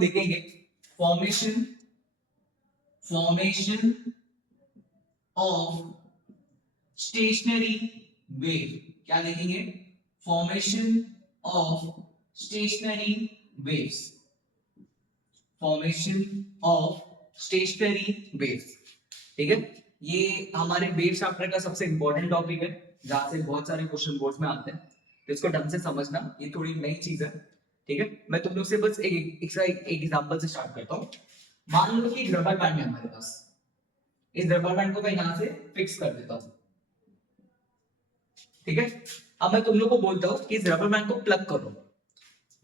देखेंगे formation of stationary wave. क्या देखेंगे? Formation of stationery waves. Formation of stationery waves. ठीक है, ये हमारे वेव चैप्टर का सबसे इंपॉर्टेंट टॉपिक है जहां से बहुत सारे क्वेश्चन बोर्ड्स में आते हैं, तो इसको ढंग से समझना, ये थोड़ी नई चीज है। ठीक है, मैं तुम लोग से बस एक एग्जांपल से स्टार्ट करता हूँ। मान लो कि एक रबर बैंड है हमारे पास, इस रबर बैंड को मैं यहां से फिक्स कर देता हूं। ठीक है, अब मैं तुम लोग को बोलता हूं कि इस रबर बैंड को प्लग करो।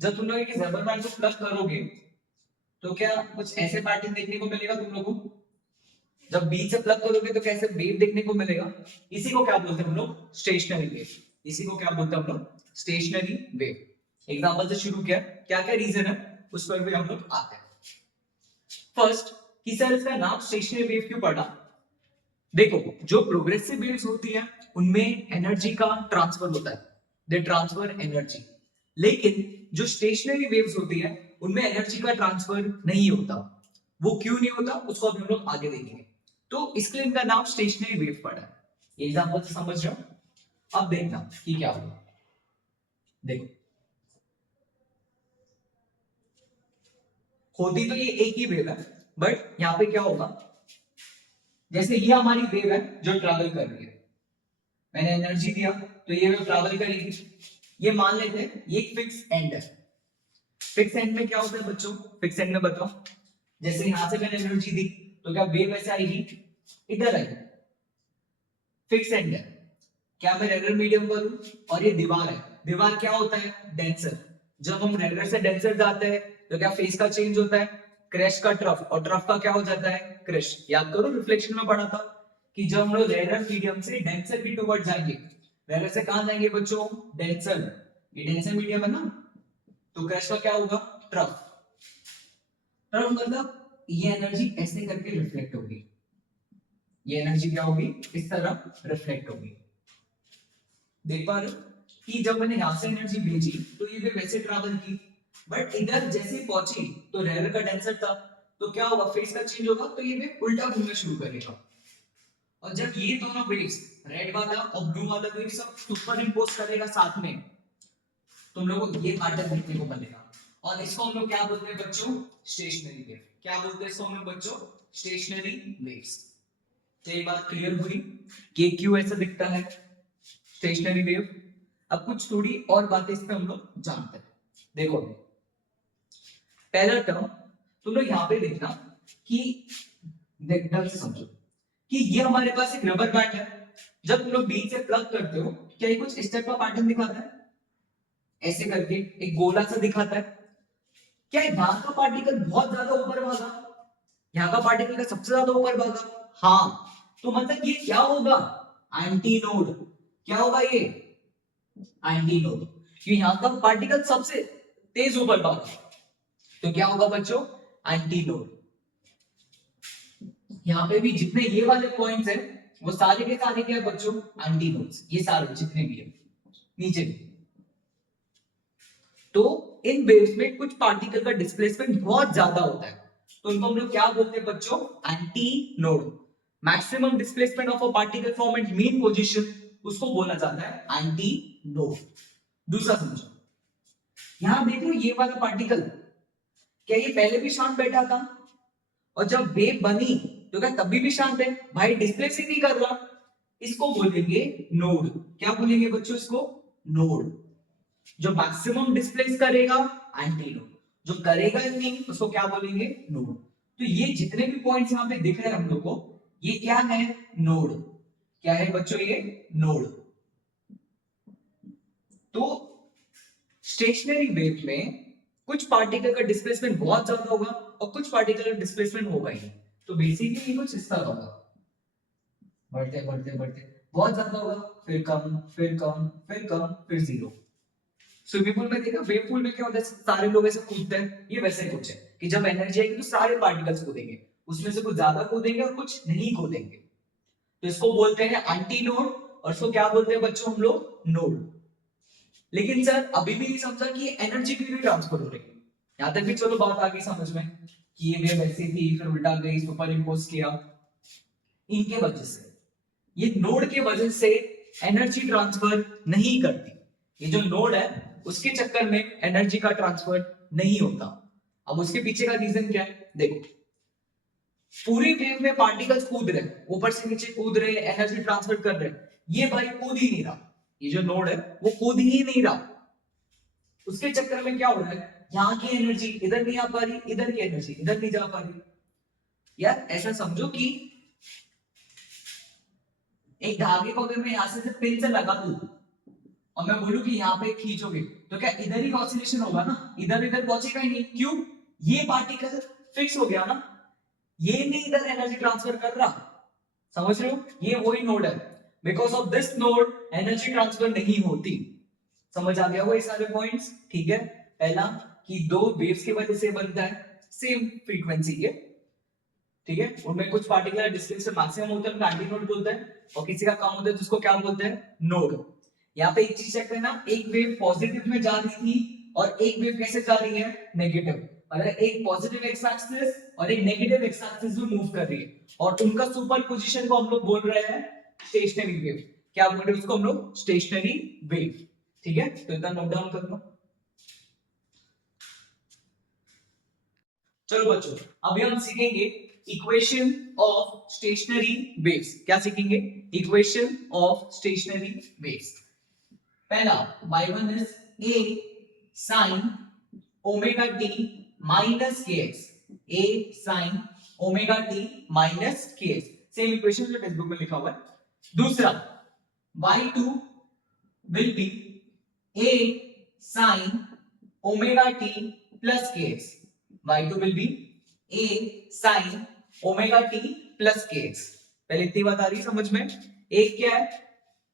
जब तुम लोग इस रबर बैंड को प्लग करोगे तो क्या कुछ ऐसे पैटर्न देखने को मिलेगा तुम लोगों को? जब बीच से प्लग करोगे तो कैसे वेव देखने को मिलेगा? इसी को क्या बोलते हैं हम लोग? Stationary wave. इसी को क्या बोलते हैं हम लोग? Stationary wave. एग्जांपल से शुरू किया, क्या क्या रीजन है उस पर भी हम लोग आते हैं। फर्स्ट, कि सर इसका नाम स्टेशनरी वेव क्यों पड़ा? देखो, जो प्रोग्रेसिव वेव्स होती है उनमें एनर्जी का ट्रांसफर होता है, दे ट्रांसफर एनर्जी। लेकिन जो स्टेशनरी वेव्स होती है उनमें एनर्जी का ट्रांसफर नहीं होता। वो क्यों नहीं होता उसको अभी हम लोग आगे देखेंगे। तो इसके लिए इनका नाम स्टेशनरी वेव पड़ा है। ये एग्जांपल से समझ रहे हो? अब देखना कि क्या होगा। देखो, होती तो ये एक ही वेव है, बट यहां पे क्या होगा, जैसे ये हमारी वेव है जो ट्रैवल कर रही है, मैंने एनर्जी दिया तो ये वेव ट्रैवल करेगी। ये मान लेते हैं ये एक फिक्स एंड है। फिक्स एंड में क्या होता है बच्चों? फिक्स एंड में बताओ, जैसे यहां से मैंने एनर्जी दी तो क्या वेव ऐसे आएगी? इधर आएगी। फिक्स एंड है। क्या मैं रेडर मीडियम पर हूं और ये दीवार है। दीवार क्या होता है? डेंसर। जब हम रेडर से डेंसर जाते हैं तो क्या फेस का चेंज होता है? क्रैश का ट्रफ, और ट्रफ का क्या हो जाता है? क्रैश। याद करो, रिफ्लेक्शन में पढ़ा था कि जब हम लोग रेडर मीडियम से डेंसर की टुवर्ड जाएंगे, रेडर से कहां जाएंगे बच्चों? डेंसर। ये डेंसर मीडियम है ना, तो क्रैश का क्या होगा? ट्रफ। ट्रफ मतलब ये एनर्जी ऐसे करके रिफ्लेक्ट होगी, ये एनर्जी क्या होगी? इस तरह रिफ्लेक्ट होगी। देख पा रहे हो कि जब मैंने यहां से एनर्जी भेजी तो ये वैसे ट्रैवल की, बट इधर जैसे पहुंची तो रेडर का डेंसर था, तो क्या होगा? फेस का चेंज होगा, तो ये वेव उल्टा घूमना शुरू करेगा। और जब ये दोनों वेव्स, रेड वाला और ब्लू वाला वेव सब सुपर इंपोज करेगा साथ में, तुम लोगों को ये पैटर्न देखने को मिलेगा। और इसको हम लोग क्या बोलते हैं बच्चों? Stationary wave. क्या बोलते हैं इसको हम लोग बच्चों? Stationery waves. तो ये बात क्लियर हुई कि क्यों ऐसा दिखता है स्टेशनरी वेव। अब कुछ थोड़ी और बातें इस पे हम लोग जानते हैं। देखो, पहला टर्म तुम लोग यहां पे देखना कि ढंग से समझो कि ये हमारे पास एक रबर बैंड है। जब तुम लोग बीच से प्लग करते हो, क्या ये कुछ इस टाइप का पैटर्न दिखाता है? ऐसे करके एक गोला सा दिखाता है। क्या यहाँ का पार्टिकल बहुत ज्यादा ऊपर भागा? यहाँ का पार्टिकल का सबसे ज्यादा ऊपर भागा? हाँ, तो मतलब ये क्या होगा? Anti node. क्या होगा ये? Anti node. कि यहाँ का पार्टिकल सबसे तेज ऊपर भागा, तो क्या होगा बच्चों? Anti node. यहाँ पे भी जितने ये वाले पॉइंट्स हैं वो सारे के सारे क्या है बच्चों? Anti nodes. ये सारे जितने भी है नीचे भी। तो इन वेव्स में कुछ पार्टिकल का डिस्प्लेसमेंट बहुत ज्यादा होता है, तो उनको हम लोग क्या बोलते हैं बच्चों? Anti node. Maximum displacement of a particle from it mean position, उसको बोला जाता है एंटी नोड। दूसरा समझो, यहां देखो ये वाला पार्टिकल, क्या ये पहले भी शांत बैठा था? और जब वेव बनी तो क्या तभी भी शांत है? भाई डिस्प्लेस ही नहीं कर रहा। इसको बोलेंगे नोड। क्या बोलेंगे बच्चों इसको? नोड। जो मैक्सिमम डिस्प्लेस करेगा, एंटी नोड। जो करेगा ही नहीं उसको क्या बोलेंगे? नोड। तो ये जितने भी पॉइंट्स यहां पे दिख रहे हैं हम लोग को, ये क्या है? नोड। क्या है बच्चों? ये नोड। तो स्टेशनरी वेव में कुछ पार्टिकल का डिस्प्लेसमेंट बहुत ज्यादा होगा और कुछ पार्टिकल का डिस्प्लेसमेंट होगा ही। तो बेसिकली ये कुछ इस तरह होगा, बढ़ते बढ़ते बढ़ते बहुत ज्यादा होगा, फिर कम, फिर कम, फिर कम, फिर जीरो। स्विमिंग पूल में देखा, वेव पूल में क्या होता है? सारे लोग ऐसे कूदते हैं, ये वैसे कुछ है कि जब एनर्जी आएगी तो सारे पार्टिकल्स कूदेंगे, उसमें से कुछ ज्यादा कूदेंगे और कुछ नहीं कूदेंगे। तो इसको बोलते हैं एंटी नोड, और इसको क्या बोलते हैं बच्चों हम लोग? नोड। लेकिन सर अभी भी नहीं समझा कि एनर्जी क्यों नहीं ट्रांसफर हो रही है। यहां तक भी चलो बात आ गई समझ में कि ये वेव ऐसी थी फिर उल्टा गई सुपर इम्पोज किया। इनके वजह से ये नोड के वजह से एनर्जी ट्रांसफर नहीं करती। ये जो नोड है उसके चक्कर में एनर्जी का ट्रांसफर नहीं होता। अब उसके पीछे का रीजन क्या है देखो, पूरी वेव में पार्टिकल्स कूद रहे, ऊपर से नीचे कूद रहे, एनर्जी ट्रांसफर कर रहे, ये भाई कूद ही नहीं रहा। ये जो नोड है वो कूद ही नहीं रहा। उसके चक्कर में क्या हो रहा है, यहाँ की एनर्जी इधर नहीं आ पा रही, इधर की एनर्जी इधर नहीं जा पा रही। यार ऐसा समझो कि एक धागे को अगर मैं यहां से पिन से लगा दूं और मैं बोलूं कि यहाँ पे खींचोगे तो क्या इधर ही ऑसिलेशन होगा ना, इधर इधर पहुंचेगा ही नहीं। क्यों? ये पार्टिकल फिक्स हो गया ना, ये नहीं इधर एनर्जी ट्रांसफर कर रहा। समझ रहे हो? ये वही नोड है, because of this node energy transfer नहीं होती। समझ आ गया वो ये सारे पॉइंट्स? ठीक है। पहला कि दो वेव्स की वजह से बनता है सेम फ्रीक्वेंसी के, ठीक है, उनमें कुछ पार्टिकुलर डिस्टेंस से मैक्सिमम होता है एंटी नोड बोलते हैं, और किसी का कम होता है जिसको क्या बोलते हैं, नोड। यहाँ पे एक चीज चेक करना, एक वेव पॉजिटिव में जा रही थी और एक वेव कैसे जा रही है, नेगेटिव। और एक पॉजिटिव एक्स एक्सिस और एक नेगेटिव एक्स एक्सिस में मूव कर रही है, और उनका सुपर पोजिशन को हम लोग बोल रहे हैं स्टेशनरी वेव। क्या बोल रहे हैं उसको हम लोग? Stationary wave. ठीक है, तो इतना नोट डाउन कर लो। चलो बच्चों, अभी हम सीखेंगे इक्वेशन ऑफ स्टेशनरी वेव्स। क्या सीखेंगे? Equation of stationery waves. पहला y1 is a sin omega t minus kx, a sin omega t minus kx, same equation जो टेक्स्ट बुक में लिखा हुआ है। दूसरा y2 will be a sin omega t plus kx, y2 will be a sin omega t plus kx। पहले इतनी बात आ रही समझ में? एक क्या है,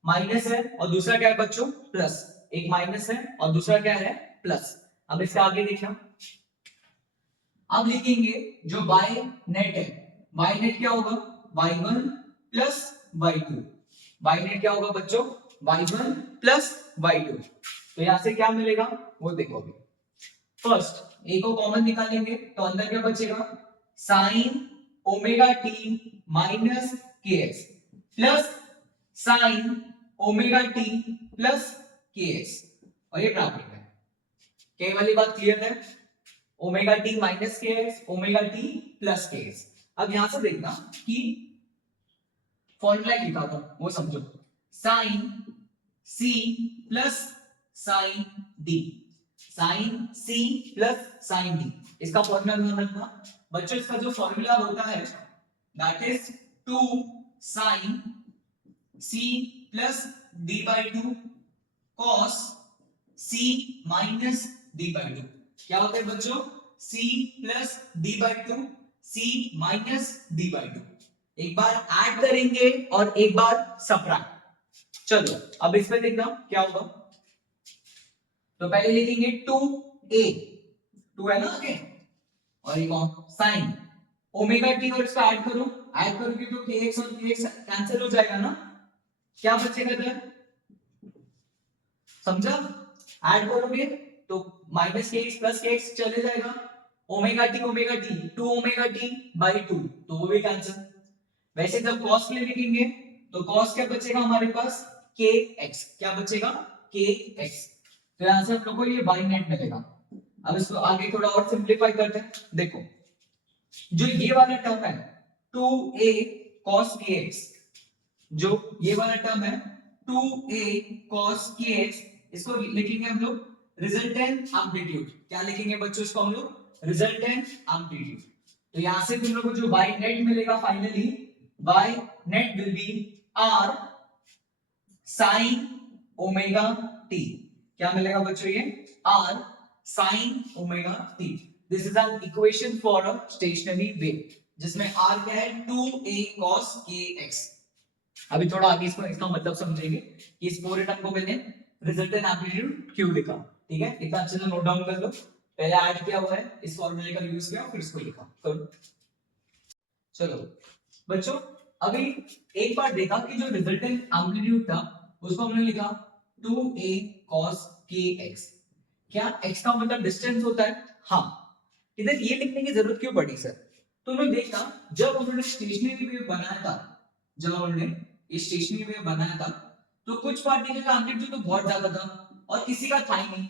माइनस है, और दूसरा क्या है बच्चों, प्लस। एक माइनस है और दूसरा क्या है, प्लस। अब इससे आगे देखना, अब लिखेंगे जो y नेट है, y नेट क्या होगा, y1 plus y2। y net क्या होगा बच्चों, y1 प्लस y2। तो यहां से क्या मिलेगा वो देखो। अभी फर्स्ट ए को कॉमन निकालेंगे तो अंदर क्या बचेगा, साइन ओमेगा टी माइनस के x plus sine omega T plus के एक्स, और ये ब्रैकेट है। के वाली बात क्लियर है? ओमेगा टी माइनस के एक्स, ओमेगा टी प्लस के एक्स। अब यहां से देखना कि फॉर्मूला लिखा था वो समझो, sine C plus sine D, sine C plus sine D, इसका फॉर्मूला ध्यान रखना बच्चों। इसका जो फॉर्मूला होता है that is 2 sine C plus D by 2 cos C minus D by 2। क्या होता है बच्चों, C plus D by 2, C minus D by 2। एक बार ऐड करेंगे और एक बार सबट्रैक्ट। चलो अब इस पे देखना क्या होगा। तो पहले लिखेंगे 2a, 2 है ना आगे, और ये कौन, साइन ओमेगा टी, और इसका ऐड करो, ऐड करोगे तो kx और kx कैंसिल हो जाएगा ना, क्या बचेगा इधर, समझा? ऐड करोगे तो माइनस के एक्स प्लस के एक्स चले जाएगा, omega T 2 omega T by 2, तो वो भी कैंसिल। वैसे जब कॉस के लिए लिखेंगे तो कॉस क्या बचेगा हमारे पास, के एक्स, क्या बचेगा, के एक्स। तो यहां से हम लोग को ये बाई नेट मिलेगा। अब इसको आगे थोड़ा और सिंप्लीफाई करते हैं। देखो जो ये वाला टर्म है 2a cos kx, जो ये वाला टर्म है 2a cos kx, इसको लिखेंगे हम लोग रिजल्टेंट एम्पलीट्यूड। क्या लिखेंगे बच्चों इसको हम लोग, रिजल्टेंट एम्पलीट्यूड। तो यहां से तुम लोग को जो y नेट मिलेगा finally, y net will be r sin omega t। क्या मिलेगा बच्चों, ये r sin omega t। This is an equation for a stationary wave, जिसमें r क्या है, 2a cos kx। अभी थोड़ा आगे इसका मतलब समझेंगे कि इस पूरे टर्म को मैंने रिजल्टेंट एम्पलीट्यूड क्यों लिखा। ठीक है, इतना अच्छे से नोट डाउन कर लो। पहले ऐड किया हुआ है, इस फॉर्मूले का यूज किया, फिर इसको लिखा। चलो बच्चों, अभी एक बार देखा कि जो रिजल्टेंट एम्पलीट्यूड था उसको हमने लिखा 2a cos kx। क्या x का मतलब डिस्टेंस होता है, हाँ, इधर ये लिखने की जरूरत क्यों पड़ी सर? तो उन्होंने देखा जब उन्होंने स्टेशनरी वेव बनाया था, जब उन्होंने स्टेशनरी वेव बनाया था, तो कुछ पार्टिकल का एम्पलीट्यूड तो बहुत ज्यादा था और किसी का था ही नहीं।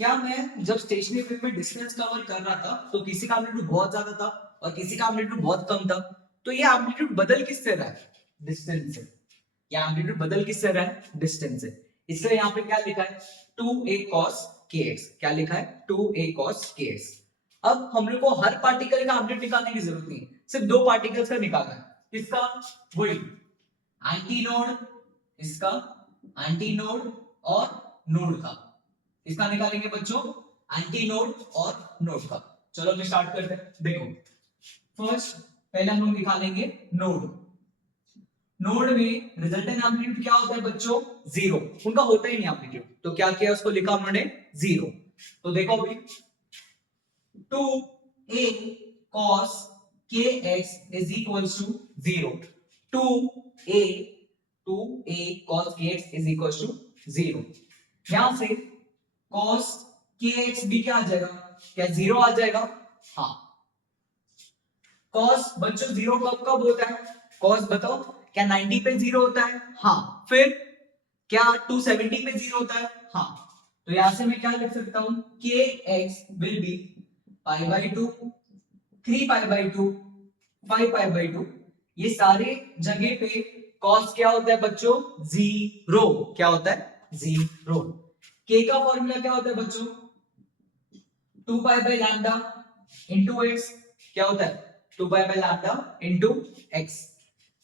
क्या मैं जब स्टेशनरी वेव में डिस्टेंस कवर कर रहा था तो किसी का एम्पलीट्यूड बहुत ज्यादा था और किसी का एम्पलीट्यूड बहुत कम था, तो ये एम्पलीट्यूड बदल किससे रहा है? डिस्टेंस से। ये एम्पलीट्यूड बदल किससे रहा है? डिस्टेंस से। इसलिए यहाँ पे क्या लिखा है? 2a cos kx। क्या लिखा है? 2a cos kx। अब हम लोग को हर पार्टिकल का एम्पलीट्यूड निकालने की जरूरत नहीं है, सिर्फ दो पार्टिकल्स का निकालना है। किसका? वही एंटी नोड, इसका एंटी नोड और नोड का। इसका निकालेंगे बच्चों, एंटी नोड और नोड का। चलो मैं स्टार्ट करते हैं। देखो फर्स्ट पहले हम लोग निकालेंगे नोड। नोड में रिजल्टेंट एम्पलीट्यूड क्या होता है बच्चों? जीरो। उनका होता ही नहीं एम्पलीट्यूड, तो क्या किया उसको लिखा उन्होंने जीरो। तो देखो भाई 2a cos kx is equals to 0। 2a 2a cos kx is equals to 0। यहां से cos kx भी क्या आ जाएगा? क्या जीरो आ जाएगा? हाँ। cos बच्चों जीरो कब कब होता है? cos बताओ, क्या 90 पे जीरो होता है? हाँ। फिर क्या 270 पे जीरो होता है? हाँ। तो यहां से मैं क्या लिख सकता हूं? kx will be pi by 2, 3 pi by 2, 5 pi by 2। ये सारे जगह पे cos क्या होता है बच्चों? जीरो। क्या होता है? जीरो। k का फॉर्मूला क्या होता है बच्चों? 2 pi by lambda into x। क्या होता है? 2 pi by lambda into x।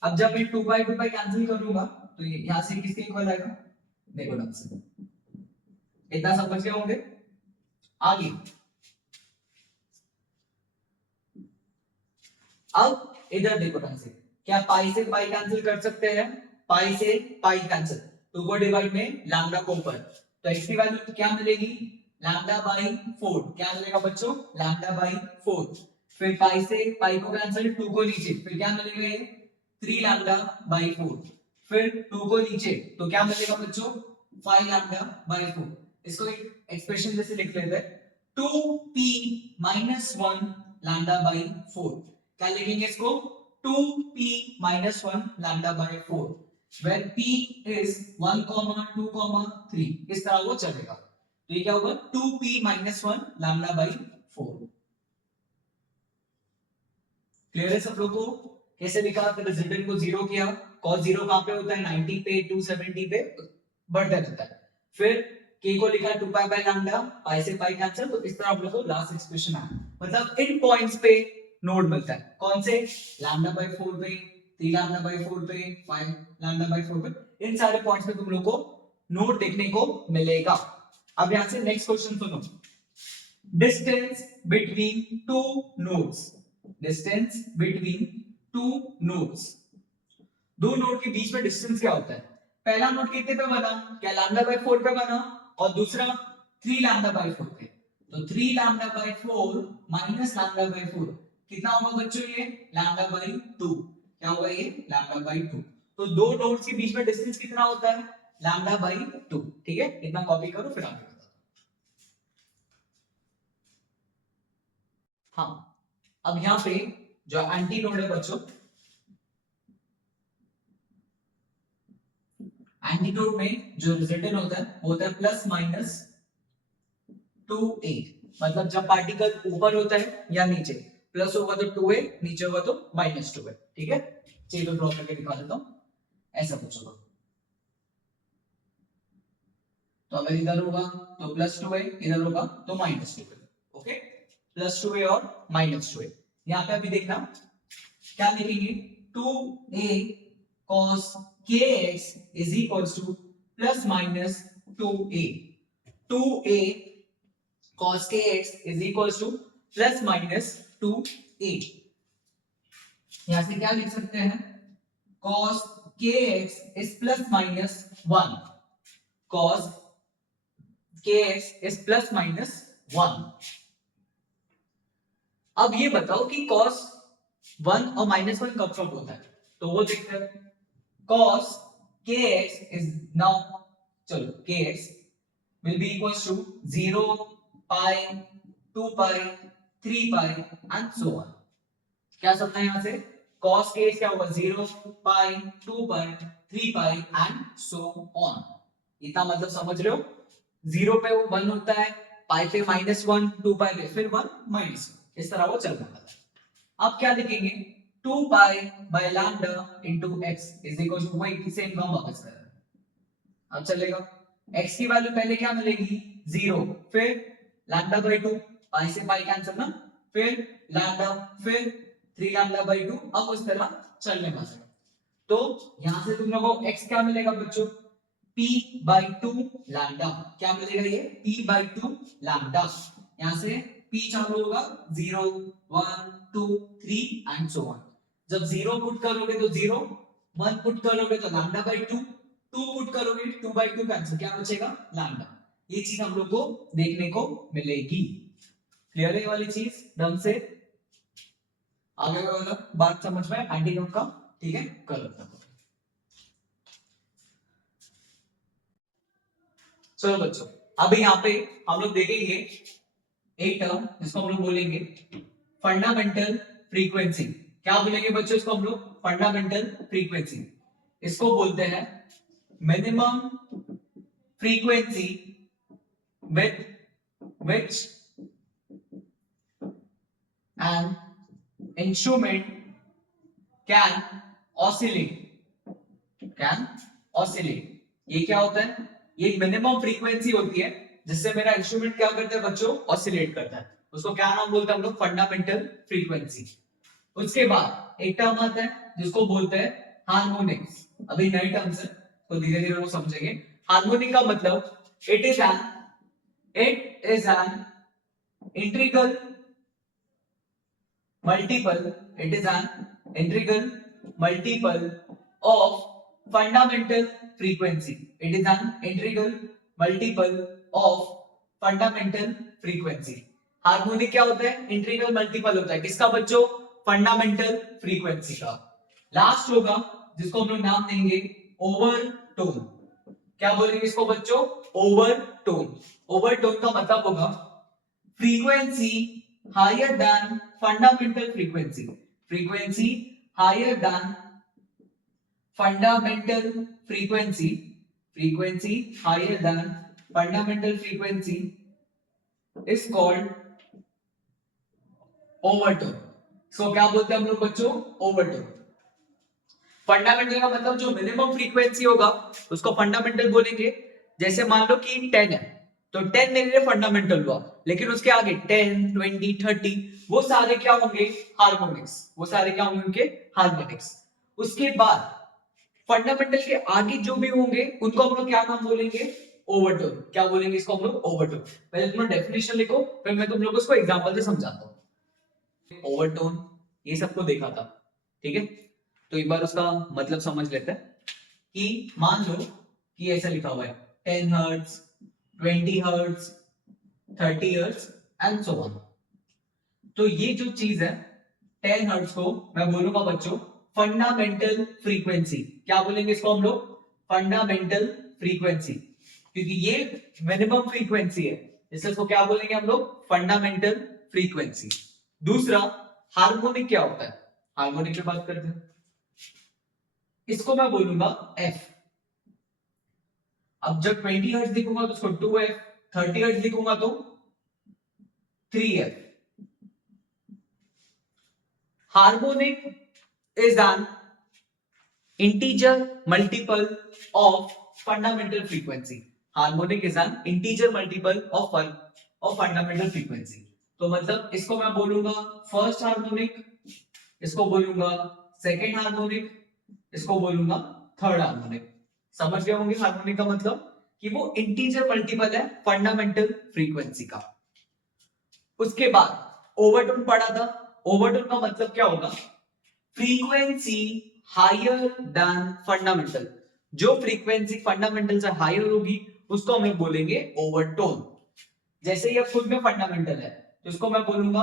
अब जब मैं 2 पाई कैंसिल करूंगा तो ये यहां से किसके इक्वल आएगा? देखो ढंग से, इतना समझ गए होंगे। आगे अब इधर देखो ढंग से, क्या पाई से पाई कैंसिल कर सकते हैं? पाई से पाई कैंसिल, 2 को डिवाइड में लैम्डा को ऊपर, तो x की वैल्यू क्या मिलेगी? Lambda by 4। क्या मिलेगा बच्चों? Lambda by 4। फिर पाई से पाई को कैंसिल, 2 को नीचे, फिर क्या मिलेगा? ये 3 लैम्डा बाई 4। फिर 2 को नीचे तो क्या मिलेगा बच्चों? 5 लैम्डा बाई 4। इसको एक एक्सप्रेशन जैसे लिख लेते हैं, 2p माइनस 1 लैम्डा बाई 4। क्या लिखेंगे इसको? 2p minus 1 lambda by 4 where p is 1, 2, 3। इस तरह वो चलेगा। तो ये क्या होगा? 2p minus 1 lambda by 4। Clear है सब लोग को? कैसे लिखा? तो रिजल्टेंट को जीरो किया। cos जीरो कहां पे होता है? 90 पे, 270 पे बढ़ता रहता है। फिर k को लिखा 2 पाई बाय लैम्डा, पाई से पाई कैंसिल, तो इस तरह आप लोग को लास्ट एक्सप्रेशन आया। मतलब इन पॉइंट्स पे नोड मिलता है। कौन से? लैम्डा बाय 4 पे, 3 लैम्डा बाय 4 पे, 5 लैम्डा बाय 4 पे। इन सारे पॉइंट्स पे तुम लोग को नोड देखने को मिलेगा। अब यहां से नेक्स्ट क्वेश्चन सुनो। Distance between two nodes. Distance between two nodes. दो नोड के बीच में डिस्टेंस क्या होता है? पहला नोड कितने पे बना? क्या लैम्डा बाय 4 पे बना? और दूसरा 3 लैम्डा बाय 4 पे। तो 3 lambda by 4 minus lambda by 4 कितना होगा बच्चों? ये लैम्डा बाय 2। क्या होगा ये? Lambda by 2। तो दो नोड्स के बीच में डिस्टेंस कितना होता है? Lambda by 2। ठीक है, इतना कॉपी करो फिर आगे बताओ। हाँ, अब यहां पे जो एंटी नोड है बच्चों, एंटीनोड में जो रिजल्टेंट होता है वो होता है प्लस माइनस 2a। मतलब जब पार्टिकल ऊपर होता है या नीचे, प्लस होगा तो 2a, नीचे होगा तो माइनस 2a। ठीक है, चलो ड्रॉ करके दिखा देता हूं। ऐसा कुछ होगा। तो अगर इधर होगा तो प्लस 2a, इधर होगा तो minus 2a। Okay, plus 2a और माइनस 2a। यहां पे अभी देखना क्या लिखेंगे? 2a cos kx is equals to plus minus 2a। 2a cos kx is equals to plus minus 2a। यहां से क्या लिख सकते हैं? cos kx is plus minus 1। cos kx is plus minus 1। अब ये बताओ कि cos 1 और माइनस 1 कब कब होता है? तो वो देखते हैं। cos kx is now, चलो kx will be equals to 0, pi, 2 pi 3 pi and so on. क्या समझना है यहां से? cos केस क्या होगा 0 पाई 2 पाई 3 पाई एंड सो ऑन। इतना मतलब समझ रहे हो? 0 पे वो 1 होता है, पाई पे -1, 2 पाई पे फिर 1 -1, इस तरह वो चल रहा है। अब क्या लिखेंगे 2 pi by lambda into x is equal to वही सेम काम वापस कर रहे हैं। अब चलेगा x की वैल्यू पहले क्या मिलेगी 0, फिर लैम्डा बाय 2, पाई से पाई कैंसिल ना, फिर लैम्डा, फिर 3 लैम्डा बाय 2, अब उस तरह चलने वाला है। तो यहां से तुम लोगों को x क्या मिलेगा बच्चों p by 2 लैम्डा। क्या मिलेगा ये p by 2 लैम्डा। यहां से p चालू होगा 0 1 2 3 एंड सो ऑन। जब 0 पुट करोगे तो 0, 1 पुट करोगे तो लैम्डा बाय 2, 2 पुट करोगे 2 बाय 2 कैंसिल, क्या बचेगा लैम्डा। ये चीज हम लोग को देखने को मिलेगी। क्लियर है ये वाली चीज ढंग से? आगे वाला बात समझ में एंटी नोट का? ठीक है, करो। चलो बच्चों, अभी यहाँ पे हम लोग देखेंगे एक टर्म जिसको हम लोग बोलेंगे फंडामेंटल फ्रीक्वेंसी। क्या बोलेंगे बच्चों इसको हम लोग? Fundamental frequency. इसको बोलते हैं minimum frequency with which an instrument can oscillate। Can oscillate, ये क्या होता है? ये मिनिमम फ्रीक्वेंसी होती है जिससे मेरा इंस्ट्रूमेंट क्या करता है बच्चों? ऑसिलेट करता है। उसको क्या नाम बोलते हैं हम लोग? Fundamental frequency. उसके बाद एक टर्म आता है जिसको बोलते हैं हार्मोनिक्स। अभी नई टर्म्स है तो धीरे धीरे वो समझेंगे। हार्मोनिक का मतलब it is an integral multiple, it is an integral multiple of fundamental frequency. It is an integral multiple of fundamental frequency. Harmonic क्या होता है? इंटीग्रल मल्टीपल होता है किसका बच्चों? फंडामेंटल फ्रीक्वेंसी का। लास्ट होगा जिसको हम लोग नाम देंगे ओवरटोन। क्या बोलेंगे इसको बच्चों? ओवरटोन। ओवरटोन का मतलब होगा frequency higher than fundamental frequency, frequency higher than fundamental frequency, frequency higher than fundamental frequency is called overtone। सो क्या बोलते हैं हम लोग बच्चों? ओवरटोन। फंडामेंटल का मतलब जो मिनिमम फ्रीक्वेंसी होगा उसको फंडामेंटल बोलेंगे। जैसे मान लो कि 10 है तो 10 मेरे लिए फंडामेंटल हुआ, लेकिन उसके आगे 10 20 30 वो सारे क्या होंगे? हार्मोनिक्स। वो सारे क्या होंगे? उनके हार्मोनिक्स। उसके बाद फंडामेंटल के आगे जो भी होंगे उनको हम लोग क्या नाम बोलेंगे? ओवरटोन। क्या बोलेंगे इसको हम लोग? ओवरटोन। पहले तुम लोग डेफिनेशन लिखो, फिर मैं तुम लोगों को इसको एग्जांपल से समझाता हूं। ओवरटोन ये सबको देखा था, ठीक है? तो एक बार उसका मतलब समझ लेते हैं कि मान लो कि ऐसा लिखा हुआ है 10 hertz 20 hertz 30 hertz and so on. तो ये जो चीज है 10 हर्ट्ज को मैं बोलूंगा बच्चों फंडामेंटल फ्रीक्वेंसी। क्या बोलेंगे इसको हम लोग? फंडामेंटल फ्रीक्वेंसी, क्योंकि ये मिनिमम फ्रीक्वेंसी है इसलिए इसको क्या बोलेंगे हम लोग? Fundamental frequency. दूसरा हार्मोनिक क्या होता है? हार्मोनिक की बात करते हैं, इसको मैं बोलूंगा F। अब जब 20 हर्ट्ज लिखूंगा तो उसको 2F, 30 हर्ट्ज लिखूंगा तो 3F। Harmonic is an integer multiple of fundamental frequency. Harmonic is an integer multiple of fundamental frequency. तो मतलब इसको मैं बोलूंगा फर्स्ट हार्मोनिक, इसको बोलूंगा सेकेंड हार्मोनिक, इसको बोलूंगा थर्ड हार्मोनिक। समझ गए होंगे हार्मोनिक का मतलब कि वो इंटीजर मल्टीपल है फंडामेंटल फ्रीक्वेंसी का। उसके बाद ओवरटोन पढ़ा था। ओवरटोन का मतलब क्या होगा? Frequency higher than fundamental. जो फ्रीक्वेंसी फंडामेंटल से हायर होगी उसको हम लोग बोलेंगे ओवरटोन। जैसे ये खुद में फंडामेंटल है तो इसको मैं बोलूंगा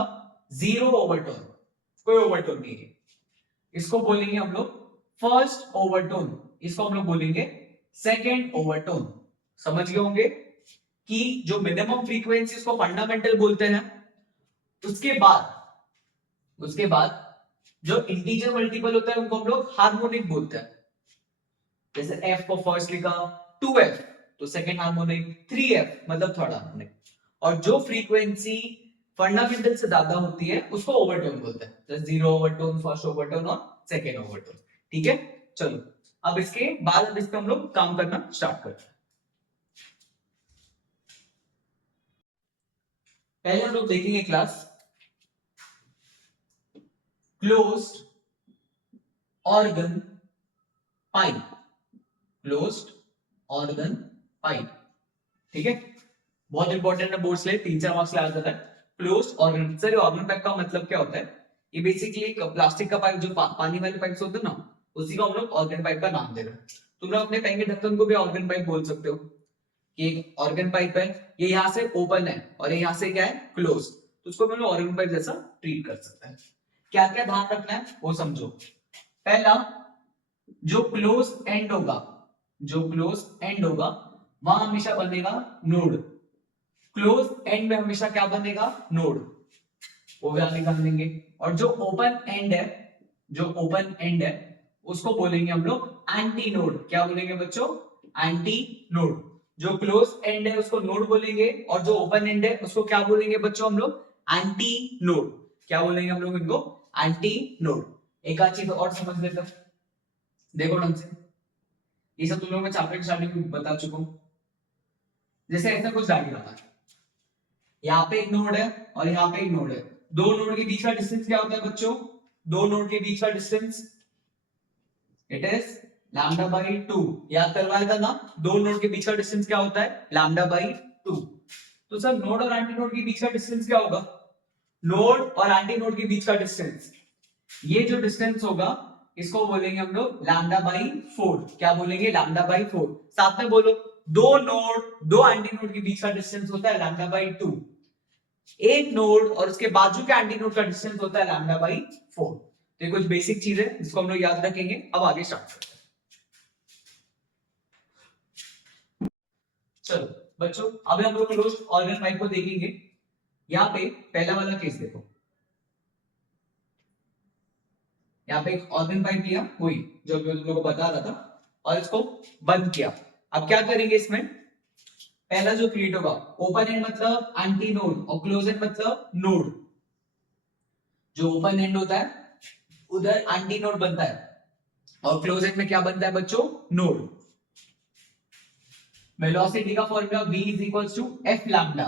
जीरो ओवरटोन, कोई ओवरटोन नहीं है। इसको बोलेंगे हम लोग फर्स्ट ओवरटोन, इसको हम लोग बोलेंगे सेकेंड ओवरटोन। समझ गए होंगे कि जो मिनिमम फ्रीक्वेंसी उसको फंडामेंटल बोलते हैं उसके बाद जो इंटीजर मल्टीपल होता है उनको हम लोग हार्मोनिक बोलते हैं। जैसे f को फर्स्ट लिखा 2f तो सेकंड हार्मोनिक, 3f मतलब थर्ड हार्मोनिक। और जो फ्रीक्वेंसी फंडामेंटल से ज्यादा होती है उसको ओवरटोन बोलते हैं, जैसे जीरो ओवरटोन, फर्स्ट ओवरटोन और सेकंड ओवरटोन। ठीक है, चलो अब इसके बाद अब इस पे हम लोग काम करना स्टार्ट करते हैं। पहले हम लोग देखेंगे class closed organ pipe, closed organ pipe. ठीक है, बहुत इंपॉर्टेंट है, बोर्ड्स ले 3-4 मार्क्स ले आ जाता है। Closed organ, sir organ pipe का मतलब क्या होता है? ये बेसिकली एक प्लास्टिक का पाइप, जो पानी वाले पाइप्स होते हैं ना, उसी को हम लोग ऑर्गन पाइप का नाम दे रहे हैं। तुम लोग अपने पेन के ढक्कन को भी ऑर्गन पाइप बोल सकते हो कि एक ऑर्गन पाइप है, ये यहाँ से ओपन है और ये यहाँ से क्या है, क्लोज, तो उसको हम लोग ऑर्गन पाइप जैसा ट्रीट कर सकते हैं। क्या क्या ध्यान रखना है वो समझो। पहला, जो क्लोज एंड होगा, जो क्लोज एंड होगा वहां हमेशा बनेगा नोड। क्लोज एंड में हमेशा क्या बनेगा, नोड, वो भी निकाल देंगे। और जो ओपन एंड है, जो ओपन एंड है उसको बोलेंगे हम लोग एंटी नोड। क्या बोलेंगे बच्चों, एंटी नोड। जो क्लोज एंड है उसको नोड बोलेंगे और जो ओपन एंड है उसको क्या बोलेंगे बच्चों हम लोग, एंटी नोड। क्या बोलेंगे हम लोग इनको, एंटी नोड। एक आध चीज और समझ लेते हैं, देखो ढंग से, ये सब तुम लोगों में चैप्टर स्टार्टिंग में बता चुका हूं। जैसे ऐसा कुछ डायग्राम है, यहाँ पे एक नोड है और यहाँ पे एक नोड है, दो नोड के बीच का डिस्टेंस क्या होता है बच्चों, दो नोड के बीच का distance it is lambda by 2। याद करवाया था ना, दो नोड के बीच का डिस्टेंस क्या होता है, लैम्डा बाई 2। तो सर नोड और एंटी नोड के बीच का डिस्टेंस क्या होगा, नोड और एंटी नोड के बीच का डिस्टेंस, ये जो डिस्टेंस होगा इसको बोलेंगे हम लोग लैम्डा बाई 4। क्या बोलेंगे, लैम्डा बाई 4। साथ में बोलो, दो नोड दो एंटी नोड के बीच का डिस्टेंस होता है लैम्डा बाई 2। एक नोड और उसके बाजू के एंटी नोड का डिस्टेंस होता है लैम्डा बाई 4। तो ये कुछ बेसिक चीज है जिसको हम लोग याद रखेंगे। अब आगे स्टार्ट करते हैं। चलो बच्चों, अभी हम लोग क्लोज्ड ऑर्गन पाइप को देखेंगे। यहाँ पे पहला वाला केस देखो, यहाँ पे एक ऑर्गन पाइप लिया कोई, जो तुम लोगों को बता रहा था, और इसको बंद किया। अब क्या करेंगे इसमें, पहला जो क्रिएट होगा, ओपन एंड मतलब एंटी नोड और क्लोज एंड मतलब नोड। जो ओपन एंड होता है उधर एंटी नोड बनता है और क्लोज एंड में क्या बनता है बच्चों, नोड। वेलोसिटी का formula v is equals to f lambda.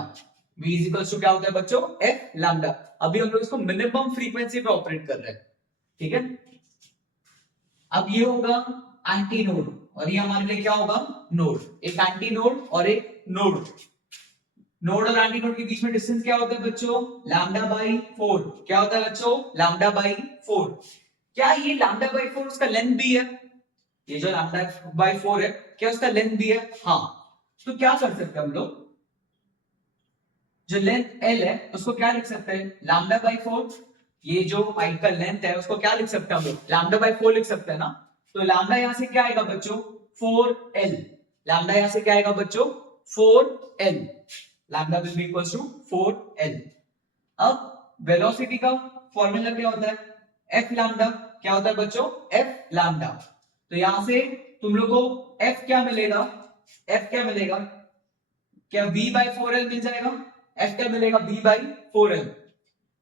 v is equals to क्या होता है बच्चों, f लैम्डा। अभी हम लोग इसको मिनिमम फ्रीक्वेंसी पे ऑपरेट कर रहे हैं, ठीक है। अब ये होगा एंटी नोड और ये हमारे लिए क्या होगा, नोड। एक एंटी नोड और एक नोड। नोड और एंटी नोड के बीच में डिस्टेंस क्या होता है बच्चों, लैम्डा बाई 4। क्या होता है बच्चों, लैम्डा बाई 4। क्या ये लैम्डा बाई 4 उसका लेंथ भी है, ये जो लैम्डा बाई 4 है क्या उसका लेंथ भी है, हाँ। तो क्या कर सकते हैं हम लोग, जो लेंथ L है उसको क्या लिख सकते हैं, लैम्डा बाई 4। ये जो पाइप का लेंथ है उसको क्या लिख सकते हैं हम लोग, लैम्डा बाई 4 लिख सकते हैं ना। तो लैम्डा यहां से क्या आएगा बच्चों, 4L। लैम्डा यहां से क्या आएगा बच्चों, 4L। Lambda will be equals to 4L। अब वेलोसिटी का फॉर्मूला क्या होता है, f लैम्डा। क्या होता है बच्चों, f लैम्डा। तो यहां से तुम लोग को f क्या मिलेगा, f क्या मिलेगा, क्या v बाई 4L मिल जाएगा, f क्या मिलेगा, v बाई 4L।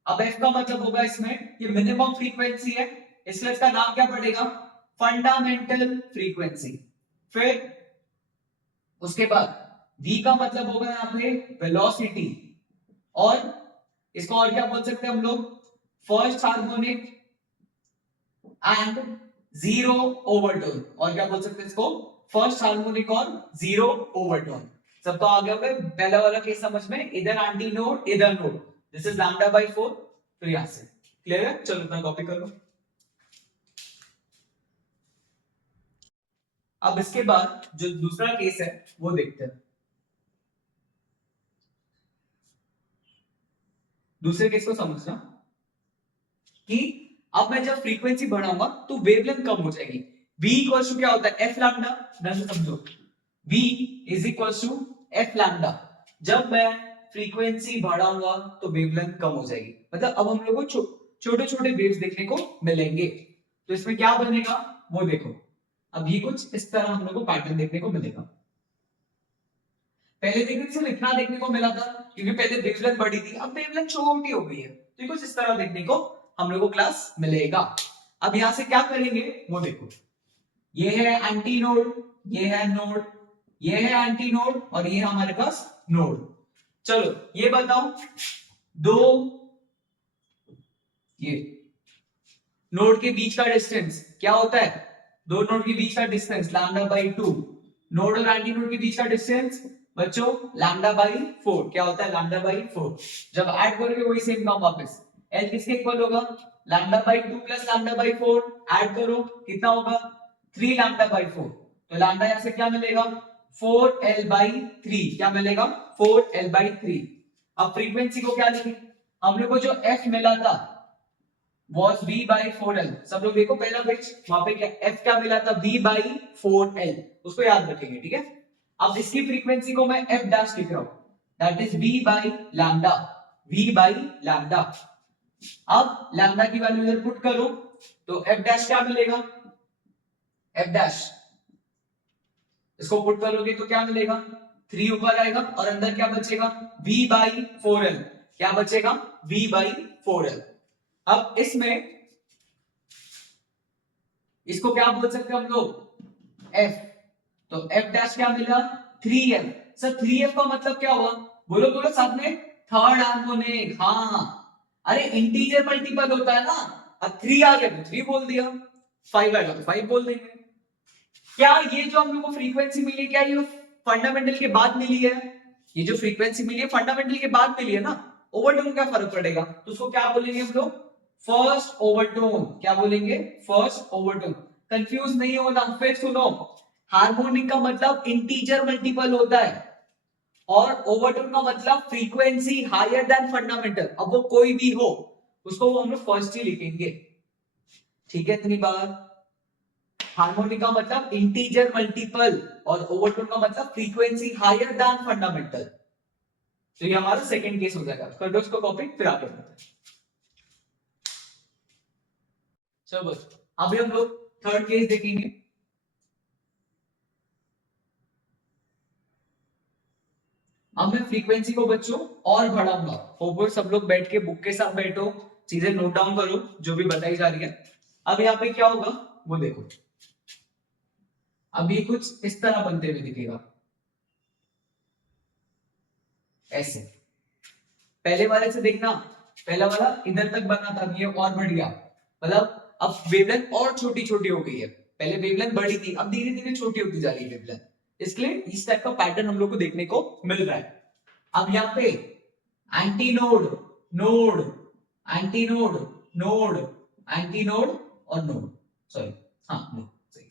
अब f का मतलब होगा इसमें ये मिनिमम फ्रीक्वेंसी है, इसलिए इसका नाम क्या पड़ेगा, फंडामेंटल फ्रीक्वेंसी। फिर उसके बाद v का मतलब होगा यहाँ पे वेलोसिटी, और इसको और क्या बोल सकते हैं हम लोग, first harmonic and zero overtone. और क्या बोल सकते हैं इसको, फर्स्ट हार्मोनिक और जीरो ओवरटोन। सब तो आ गया होगा, पहला वाला केस समझ में, इधर एंटी नोड इधर node, this is lambda by 4। तो यहां से क्लियर है, चलो इतना कॉपी कर लो। अब इसके बाद जो दूसरा केस है वो देखते हैं। दूसरे केस को समझना कि अब मैं जब फ्रीक्वेंसी बढ़ाऊंगा तो वेवलेंथ कम हो जाएगी। v इक्वल्स टू क्या होता है, f लैम्डा। ध्यान से समझो, v is equals to f lambda. जब मैं फ्रीक्वेंसी बढ़ाऊंगा तो वेवलेंथ कम हो जाएगी। मतलब अब हम लोग को छोटे छोटे वेव्स देखने को मिलेंगे। तो इसमें क्या बनेगा वो देखो, अब ये कुछ इस तरह हम लोग को पैटर्न देखने को मिलेगा। पहले देखने सिर्फ इतना देखने को मिला था क्योंकि पहले वेवलेंथ बड़ी थी, अब वेवलेंथ छोटी हो गई है, तो कुछ इस तरह देखने को हम लोग को क्लास मिलेगा। अब यहां से क्या करेंगे वो देखो, ये है एंटी नोड, ये है नोड, ये है एंटी नोड और ये है हमारे पास नोड। चलो ये बताओ, दो ये नोड के बीच का डिस्टेंस क्या होता है, दो नोड के बीच का डिस्टेंस लैम्डा बाई 2, नोड और एंटी नोड के बीच का डिस्टेंस बच्चों लैम्डा बाई 4, क्या होता है लैम्डा बाई 4। जब ऐड करोगे वही सेम काम वापस, एल किसके इक्वल होगा, lambda by 2 plus lambda by 4, add करो कितना होगा 3 लैम्डा बाई 4, तो लैम्डा यहां से क्या मिलेगा 4l बाई 3, क्या मिलेगा 4l बाई 3। अब फ्रीक्वेंसी को क्या लिखेंगे, हम लोग को जो f मिला था was v by 4l, सब लोग देखो पहला पेज वहां पे क्या f क्या मिला था v by 4l, उसको याद रखेंगे ठीक है। अब इसकी फ्रीक्वेंसी को मैं f डैश लिख रहा हूं, that is v by lambda, v by lambda। अब लैम्डा की वैल्यू इधर पुट करो तो f डैश क्या मिलेगा, f डैश इसको पुट करोगे तो क्या मिलेगा 3 ऊपर आएगा और अंदर क्या बचेगा v by 4l, क्या बचेगा v by 4l। अब इसमें इसको क्या बोल सकते हैं हम लोग f, तो f डैश क्या मिला 3f। सर 3f का मतलब क्या हुआ, बोलो बोलो साथ में, थर्ड हार्मोनिक। हाँ अरे इंटीजर मल्टीपल होता है ना, अब 3 आ गया तो 3 बोल दिया, 5 आएगा तो 5 बोल देंगे। क्या ये जो हम लोग को फ्रीक्वेंसी मिली क्या ये फंडामेंटल के बाद मिली है, ये जो फ्रीक्वेंसी मिली है फंडामेंटल के बाद मिली है ना, ओवरटोन का फर्क पड़ेगा तो उसको क्या बोलेंगे हम लोग फर्स्ट ओवरटोन, क्या बोलेंगे फर्स्ट ओवरटोन। कंफ्यूज नहीं होना, फिर सुनो, हार्मोनिक का मतलब इंटीजर मल्टीपल होता है और ओवरटोन का मतलब फ्रीक्वेंसी हायर देन फंडामेंटल, अब वो कोई भी हो उसको वो हम लोग फर्स्ट ही लिखेंगे ठीक है। इतनी बार हार्मोनिक का मतलब इंटीजर मल्टीपल और ओवरटोन का मतलब फ्रीक्वेंसी हायर देन फंडामेंटल, तो ये हमारा सेकंड केस हो जाएगा। कर दो इसको कॉपी, फिर आगे बढ़ते हैं। चलो बस अभी हम लोग थर्ड केस देखेंगे। अब मैं फ्रीक्वेंसी को बच्चों और बढ़ाऊंगा, होप सब लोग बैठ के बुक के साथ बैठो, चीजें नोट डाउन करो जो भी बताई जा रही है। अब यहाँ पे क्या होगा वो देखो, अब ये कुछ इस तरह बनते हुए दिखेगा ऐसे, पहले वाले से देखना, पहला वाला इधर तक बना था, ये और बढ़ गया, मतलब अब वेवलेंथ और छोटी छोटी हो गई है, पहले वेवलेंथ बड़ी थी अब धीरे धीरे छोटी होती जा रही है वेवलेंथ, इसलिए इस टाइप का पैटर्न हम लोग को देखने को मिल रहा है। अब यहाँ पे anti node node anti node node anti node और नोड, सॉरी हाँ नोड सही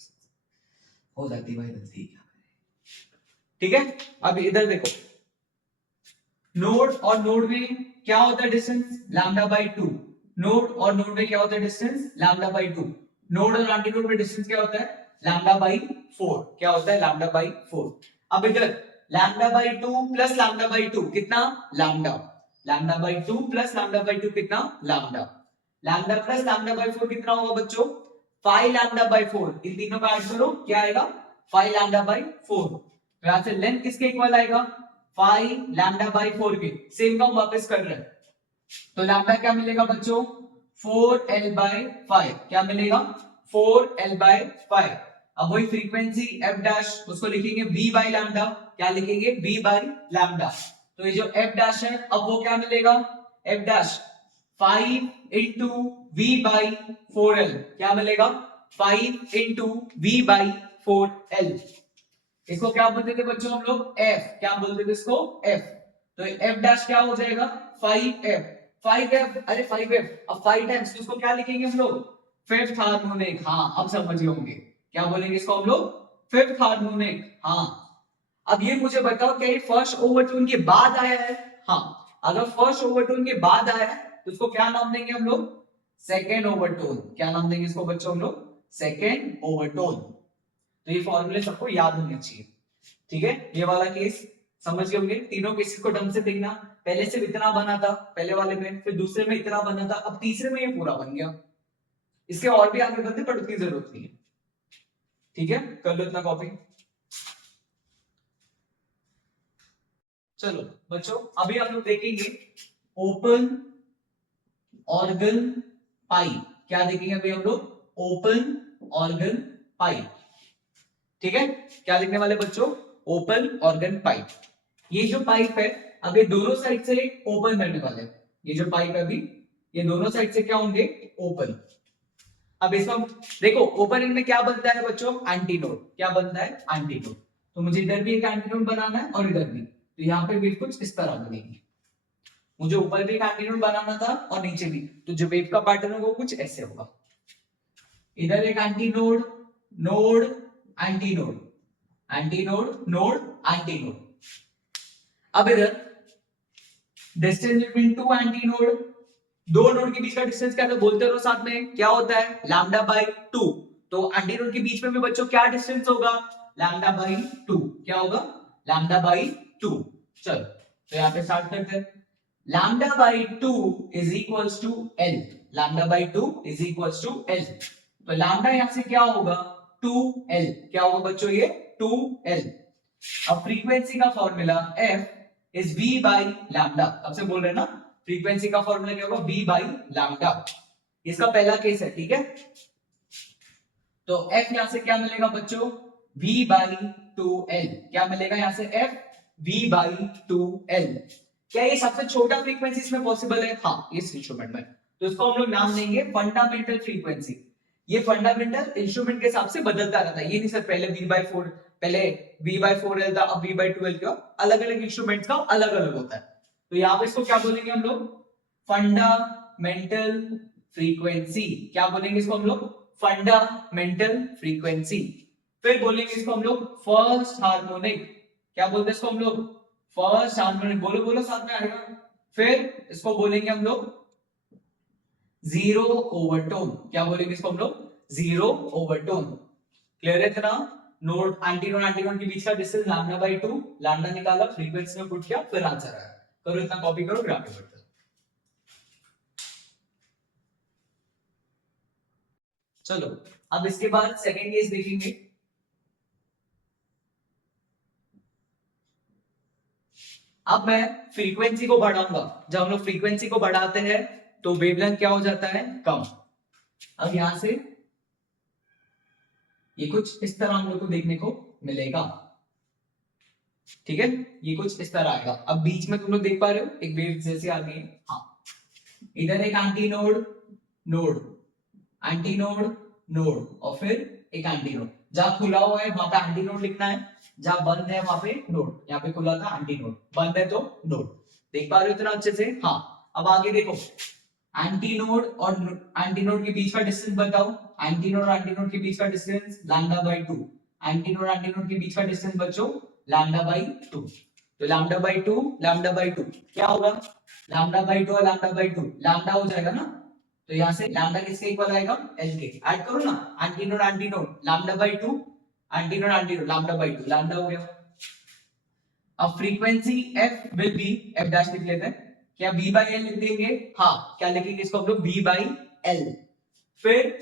हो जाती भाई गलती, ठीक है। अब इधर देखो, नोड और नोड में क्या होता है डिस्टेंस लैम्डा बाई 2, नोड और नोड में क्या होता है डिस्टेंस लैम्डा बाई 2, नोड और एंटी नोड में डिस्टेंस क्या होता है लैम्डा बाई 4, क्या होता है लैम्डा बाई 4। अब इधर lambda by 2 plus lambda by 2 कितना lambda, lambda by 2 plus lambda by 2 कितना lambda, lambda plus lambda by 4 कितना होगा बच्चों 5 लैम्डा बाई 4, इन तीनों का ऐड करो क्या आएगा 5 लैम्डा बाई 4। तो यहां से लेंथ किसके इक्वल आएगा 5 लैम्डा बाई 4 के, सेम का हम वापस कर रहे हैं, तो लैम्डा क्या मिलेगा बच्चों 4l बाई 5, क्या मिलेगा 4l बाई 5। अब वही फ्रीक्वेंसी f डैश उसको लिखेंगे v बाई लैम्डा, क्या लिखेंगे v बाई लैम्डा, तो ये जो f डैश है अब वो क्या मिलेगा f dash 5 into v by 4l, क्या मिलेगा 5 इंटू v बाई 4l। इसको क्या बोलते थे बच्चों हम लोग f, क्या बोलते थे इसको f, तो f डैश क्या हो जाएगा 5f, 5f अरे 5f, अब 5 टाइम्स तो इसको क्या लिखेंगे हम लोग फिफ्थ हार्मोनिक, हाँ अब समझ गए होंगे क्या बोलेंगे इसको हम लोग फिफ्थ हार्मोनिक। हाँ अब ये मुझे बताओ क्या ये फर्स्ट ओवरटोन के बाद आया है, हाँ अगर फर्स्ट ओवरटोन के बाद आया है तो इसको क्या नाम देंगे हम लोग सेकेंड ओवरटोन, क्या नाम देंगे इसको बच्चों हम लोग सेकेंड ओवरटोन। तो ये फॉर्मूले सबको याद होने चाहिए, ठीक है। ये वाला केस समझ गए होंगे? तीनों केसेस को ढंग से देखना। पहले से इतना बना था पहले वाले में, फिर दूसरे में इतना बना था, अब तीसरे में ये पूरा बन गया। इसके और भी आगे बनते पर उतनी जरूरत नहीं है। ठीक है, कर लो इतना कॉपी। चलो बच्चों, अभी हम लोग देखेंगे ओपन ऑर्गन पाई। क्या देखेंगे अभी हम लोग? ओपन ऑर्गन पाई। ठीक है, क्या देखने वाले बच्चों? Open organ pipe. ये जो पाइप है अभी दोनों साइड से ओपन करने वाले हैं। ये जो पाइप है अभी, ये दोनों साइड से क्या होंगे? ओपन। अब इसमें देखो, ओपन एंड में क्या बनता है बच्चों? एंटीनोड। क्या बनता है? एंटीनोड। तो मुझे इधर भी एक एंटीनोड बनाना है और इधर भी, तो यहाँ पे भी कुछ इस तरह बनेगी। मुझे ऊपर भी एक एंटीनोड बनाना था और नीचे भी, तो जो वेव का पैटर्न होगा वो कुछ ऐसे होगा। इधर एक antinode, node, antinode, antinode, node, antinode. अब इधर डिस्टेंस बिटवीन टू एंटीनोड, दो नोड के बीच का डिस्टेंस क्या था? बोलते रहो साथ में, क्या होता है? Lambda by 2। तो एंटीनोड के बीच में भी बच्चों क्या डिस्टेंस होगा? Lambda by 2। क्या होगा? Lambda by 2। चलो तो यहाँ पे स्टार्ट करते हैं। Lambda by 2 is equals to L. Lambda by 2 is equals to L. तो लैम्डा यहां से क्या होगा? 2l। क्या होगा बच्चों? ये 2l। अब फ्रीक्वेंसी का formula f is v by lambda. अब से बोल रहे हैं ना, फ्रीक्वेंसी का फॉर्मूला क्या होगा? v by lambda. इसका पहला केस है, ठीक है। तो f यहां से क्या मिलेगा बच्चों? v by 2l। क्या मिलेगा यहां से? f v by 2l। क्या ये सबसे छोटा फ्रीक्वेंसी इसमें पॉसिबल है? हाँ, इस इंस्ट्रूमेंट में। तो इसको हम लोग नाम देंगे फंडामेंटल फ्रीक्वेंसी। ये फंडामेंटल इंस्ट्रूमेंट के हिसाब से बदलता रहता है। ये नहीं सर पहले v/4, पहले v/4l था, अब v/2l क्यों? अलग अलग इंस्ट्रूमेंट्स का अलग अलग होता है। तो यहाँ पे इसको क्या बोलेंगे हम लोग? Fundamental frequency. क्या बोलेंगे इसको हम लोग? Fundamental frequency. फिर बोलेंगे इसको हम लोग फर्स्ट हार्मोनिक। क्या बोलते हैं इसको हम लोग? First harmonic. बोलो बोलो साथ में आएगा। फिर इसको बोलेंगे हम लोग जीरो ओवरटोन। क्या बोलेंगे इसको हम लोग? Zero overtone. क्लियर है इतना? नोड एंटीनोड एंटीनोड के बीच का डिस्टेंस लैम्डा बाय 2, लैम्डा निकाला, फ्रीक्वेंसी में पुट किया, फिर आंसर आया। करो इतना कॉपी करो, फिर आगे बढ़ते हैं। चलो अब इसके बाद सेकंड केस देखेंगे। अब मैं फ्रीक्वेंसी को बढ़ाऊंगा। जब हम लोग फ्रीक्वेंसी को बढ़ाते हैं तो वेवलेंथ क्या हो जाता है? कम। अब यहां से ये कुछ इस तरह हम लोग को देखने को मिलेगा। ठीक है, ये कुछ इस तरह आएगा। अब बीच में तुम लोग देख पा रहे हो एक वेव जैसे आ गई है। हाँ, इधर एक एंटीनोड, नोड, एंटीनोड, नोड और फिर एक एंटीनोड। जहां खुला हुआ है वहां पे एंटीनोड लिखना है, जहां बंद है वहां पे नोड। यहाँ पे खुला था एंटीनोड, बंद है तो नोड। देख पा रहे हो इतना अच्छे से? हाँ। अब आगे देखो, एंटीनोड और एंटीनोड के बीच का डिस्टेंस बताओ। एंटीनोड और एंटीनोड के बीच का distance lambda by 2। Antinode antinode के बीच का डिस्टेंस बच्चों लैम्डा बाय 2। तो लैम्डा बाय 2, लैम्डा बाय 2 क्या होगा? लैम्डा बाय 2 और लैम्डा बाय 2 लैम्डा हो जाएगा ना। तो यहां से लैम्डा किसके इक्वल आएगा? एल के। ऐड करो ना, antinode antinode lambda by 2, antinode antinode lambda by 2, lambda हो गया। अब frequency f will be, f dash लिख लेते हैं। क्या b बाई एल लिख देंगे? हाँ। क्या लिखेंगे इसको हम लोग? b by L. फिर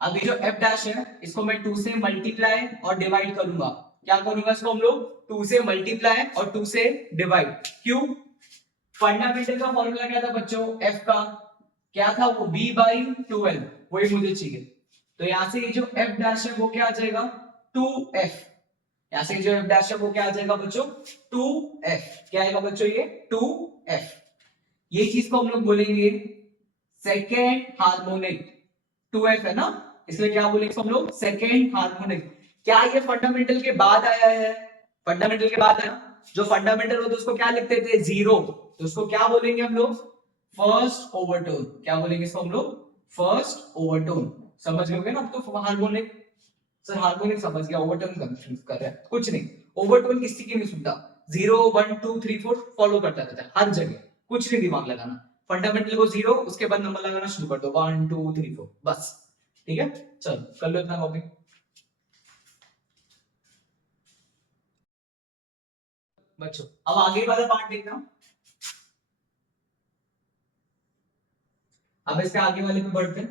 अब ये जो f डैश है इसको मैं 2 से मल्टीप्लाई और डिवाइड करूंगा। क्या करूंगा इसको हम लोग? 2 से मल्टीप्लाई और 2 से डिवाइड। क्यों? फंडामेंटल का फॉर्मूला क्या था बच्चों? f का क्या था? वो b बाई 2l, वही मुझे चाहिए। तो यहां से ये जो f डैश है वो क्या आ जाएगा? 2f। यहां से जो f डैश है वो क्या आ जाएगा बच्चों? 2f। क्या आएगा बच्चों? ये 2f। ये चीज को हम लोग बोलेंगे सेकेंड हार्मोनिक। 2f है ना, इसलिए क्या बोलेंगे इसको हम लोग? Second harmonic. क्या ये फंडामेंटल के बाद आया है? फंडामेंटल के बाद आया। जो फंडामेंटल होता है उसको क्या लिखते थे? जीरो। तो उसको क्या बोलेंगे हम लोग? First overtone. क्या बोलेंगे इसको हम लोग? First overtone. समझ गए ना? अब तो हार्मोनिक, सर हार्मोनिक समझ गया, ओवरटोन कंफ्यूज कर रहा है। कुछ नहीं, ओवरटोन किसी की नहीं सुनता। 0 1 2 3 4 फॉलो करता रहता है हर जगह। कुछ नहीं दिमाग लगाना। फंडामेंटल को 0, उसके बाद नंबर लगाना शुरू कर दो 1 2 3 4 बस। ठीक है, चलो कर लो इतना कॉपी। बच्चों अब आगे वाला पार्ट देखना। अब इसके आगे वाले पे बढ़ते हैं,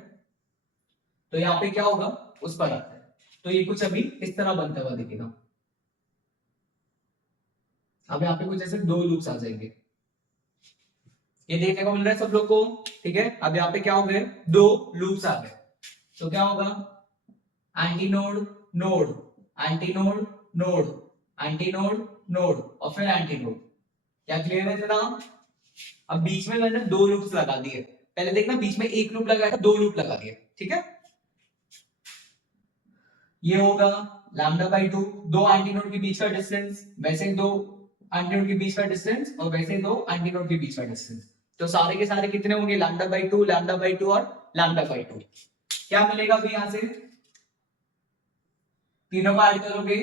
तो यहाँ पे क्या होगा उस पर आता है। तो ये कुछ अभी इस तरह बनता हुआ दिखेगा। अब यहाँ पे कुछ ऐसे दो लूप्स आ जाएंगे, ये देखने को मिल रहा है सब लोग को, ठीक है। अब यहाँ पे क्या हो गए, दो लूप्स आ गए, तो क्या होगा, antinode node, antinode node, antinode node और फिर एंटीनोड। क्या क्लियर है जनाब? अब बीच में मैंने दो लूप्स लगा दिए, पहले देखना बीच में एक लूप लगाया था, दो लूप लगा दिए, ठीक है। ये होगा लैम्डा बाई 2, दो एंटीनोड के बीच का डिस्टेंस, वैसे दो एंटीनोड के बीच का डिस्टेंस और वैसे दो एंटीनोड के बीच का डिस्टेंस। तो सारे के सारे कितने होंगे, लैम्डा बाई 2, लैम्डा बाई 2 और लैम्डा बाई 2। क्या मिलेगा अभी यहां से, तीनों का ऐड करोगे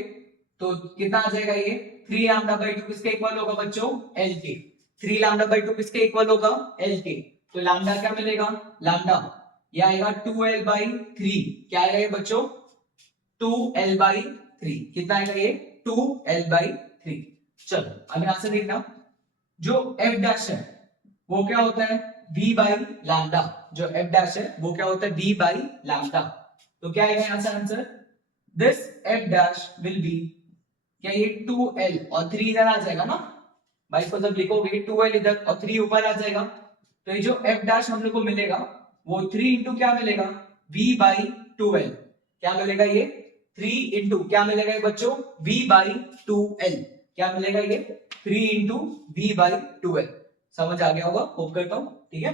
तो कितना आ जाएगा, ये 3 लैम्डा बाई 2 किसके इक्वल होगा बच्चों, एल के। 3 लैम्डा बाई 2 किसके इक्वल होगा, एल के। तो लैम्डा क्या मिलेगा, लैम्डा ये आएगा 2l बाई 3। क्या आएगा ये बच्चों, 2l बाई 3। कितना आएगा ये, 2l बाई 3। चलो अब यहां से देखना, जो f डैश है वो क्या होता है, v बाई लैम्डा। जो f डैश है वो क्या होता है, v बाई लैम्डा। तो क्या आएगा यहां से answer, this f dash will be, क्या ये 2l और 3 इधर आ जाएगा ना भाई, इसको जब लिखोगे 2l इधर और 3 ऊपर आ जाएगा, तो ये जो f डैश हम लोग को मिलेगा वो 3 इंटू क्या मिलेगा, v बाई 2l। क्या मिलेगा ये, 3 इंटू क्या मिलेगा ये बच्चों, v बाई 2l। क्या मिलेगा ये, 3 इंटू v बाई 2l। समझ आ गया होगा, होप करता हूं, ठीक है।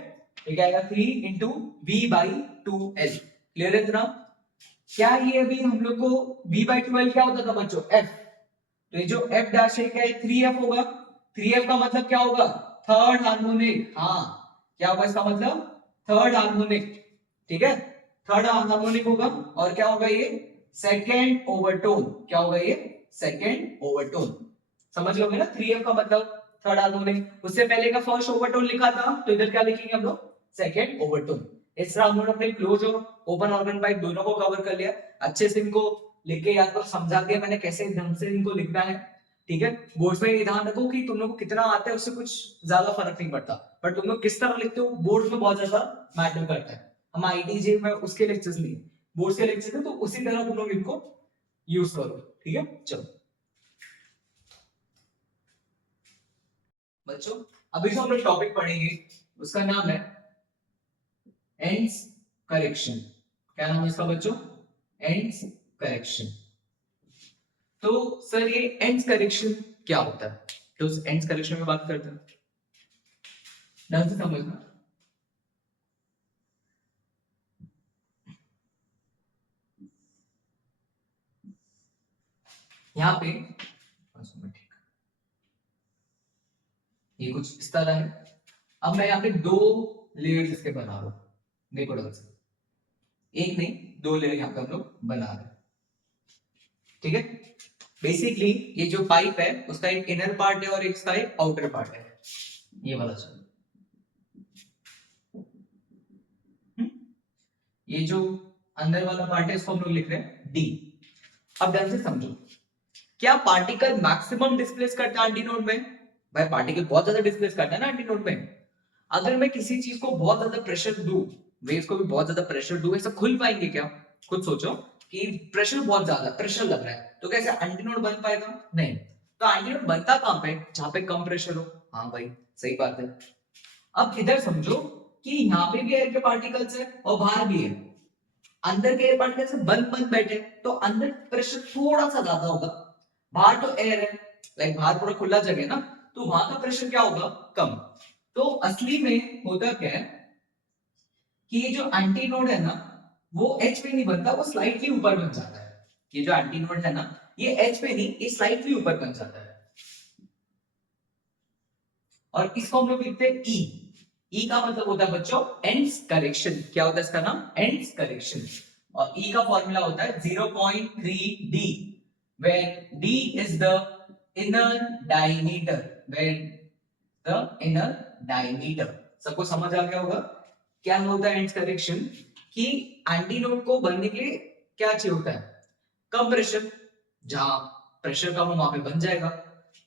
ये क्या आएगा, 3 into v by 2l। Clear है इतना? क्या ये अभी हम लोग को v बाई 2l क्या होता था बच्चों, f। तो ये जो f डैश है क्या, 3f होगा। 3f का मतलब क्या होगा, थर्ड हार्मोनिक। हाँ, क्या होगा इसका मतलब, थर्ड हार्मोनिक, ठीक है। थर्ड हार्मोनिक होगा और क्या होगा ये, सेकेंड ओवरटोन। क्या होगा ये, सेकेंड ओवरटोन। समझ लोगे ना, 3f का मतलब थर्ड हार्मोनिक। उससे पहले का फर्स्ट ओवरटोन लिखा था, तो इधर क्या लिखेंगे हम लोग, सेकेंड ओवरटोन। इस तरह हम लोग अपने क्लोज और ओपन ऑर्गन पाइप दोनों को कवर कर लिया। अच्छे से इनको लिख के याद करो, समझा दिया मैंने कैसे ढंग से इनको लिखना है, ठीक है। बोर्ड में ये ध्यान रखो कि तुम लोग को कितना आता है उससे कुछ ज्यादा फर्क नहीं पड़ता, पर तुम लोग किस तरह लिखते हो बोर्ड में बहुत ज्यादा मैटर करता है। हम आईटीजे में उसके लेक्चर्स नहीं, बोर्ड के लेक्चर है, तो उसी तरह तुम लोग इनको यूज करो, ठीक है। चलो बच्चों, अभी जो हम लोग टॉपिक पढ़ेंगे उसका नाम है एंड्स करेक्शन। क्या नाम है इसका बच्चों, एंड्स करेक्शन। तो सर ये एंड्स करेक्शन क्या होता है, तो उस एंड्स करेक्शन में बात करते हैं, ढंग से समझना। यहाँ पे ये कुछ इस तरह है। अब मैं यहाँ पे दो लेयर्स इसके बना रहा हूं, देखो ढंग से, एक नहीं दो लेयर यहाँ पे हम लोग बना रहे हैं, ठीक है। बेसिकली ये जो पाइप है उसका एक इनर पार्ट है और इसका एक आउटर पार्ट है, ये वाला चलो। ये जो अंदर वाला पार्ट है इसको हम लोग लिख रहे हैं डी। अब ध्यान से समझो, क्या पार्टिकल मैक्सिमम डिस्प्लेस करता है एंटीनोड में, भाई पार्टिकल बहुत ज्यादा डिस्प्लेस करता है ना एंटीनोड में। अगर मैं किसी चीज को बहुत ज्यादा प्रेशर दूं, वेव्स को भी बहुत ज्यादा प्रेशर दूं, ऐसा खुल पाएंगे क्या, खुद सोचो कि प्रेशर बहुत ज्यादा प्रेशर लग रहा है, तो कैसे एंटीनोड बन पाएगा, नहीं। तो एंटीनोड बनता कहां पे, जहां पे कम प्रेशर हो। हाँ भाई सही बात है। अब इधर समझो कि यहाँ पे भी एयर के पार्टिकल्स है और बाहर भी है, अंदर के एयर पार्टिकल्स बंद बंद बैठे, तो अंदर प्रेशर थोड़ा सा ज्यादा होगा, बाहर तो एयर है, लाइक बाहर पूरा खुला जगह है ना, तो वहां का प्रेशर क्या होगा, कम। तो असली में होता क्या है कि ये जो एंटीनोड है ना वो एच पे नहीं बनता, वो स्लाइटली ऊपर बन जाता है। ये जो एंटीनोड है ना ये एच पे नहीं, ये स्लाइटली ऊपर बन जाता है, और इसको हम लोग लिखते हैं ई। ई का मतलब होता है बच्चों एंड्स करेक्शन। क्या होता है इसका नाम, एंड्स करेक्शन। और ई का फॉर्मूला होता है 0.3 D, when d is the inner diameter, when the inner diameter। सबको समझ आ गया होगा क्या होता है एंड्स करेक्शन, कि एंटीनोड को बनने के लिए क्या चाहिए होता है, कम प्रेशर। जहां प्रेशर कम हो वहां पे बन जाएगा,